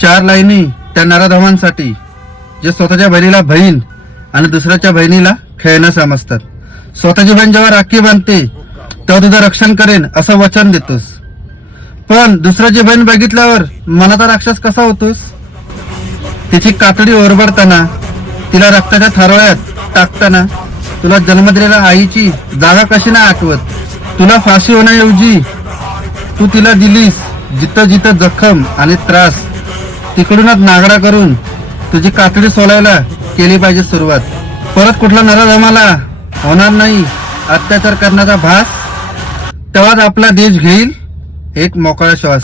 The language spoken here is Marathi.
4 लाईनी त्या नराधमांसाठी जे स्वतःच्या बहिणीला बहीण आणि दुसऱ्याच्या बहिणीला खेळणं समजतात. स्वतःची बहीण जेव्हा राखी बांधते तेव्हा तुझं रक्षण करेन असं वचन देतोस, पण दुसऱ्याची बहीण बघितल्यावर मनाचा राक्षस कसा होतोस? तिची कातडी ओरबडताना, तिला रक्ताच्या थारोळ्यात टाकताना तुला जन्म दिलेल्या आईची जागा कशी नाही आठवत? तुला फाशी होण्याऐवजी तू तिला दिलीस जिथं जिथं जखम आणि त्रास, तिकडूनच नागडा करून तुझी कातडी सोलायला केली पाहिजे सुरुवात. परत कुठला नराधमाला होणार नाही अत्याचार करण्याचा भास, तेव्हाच आपला देश घेईल एक मोकळा श्वास.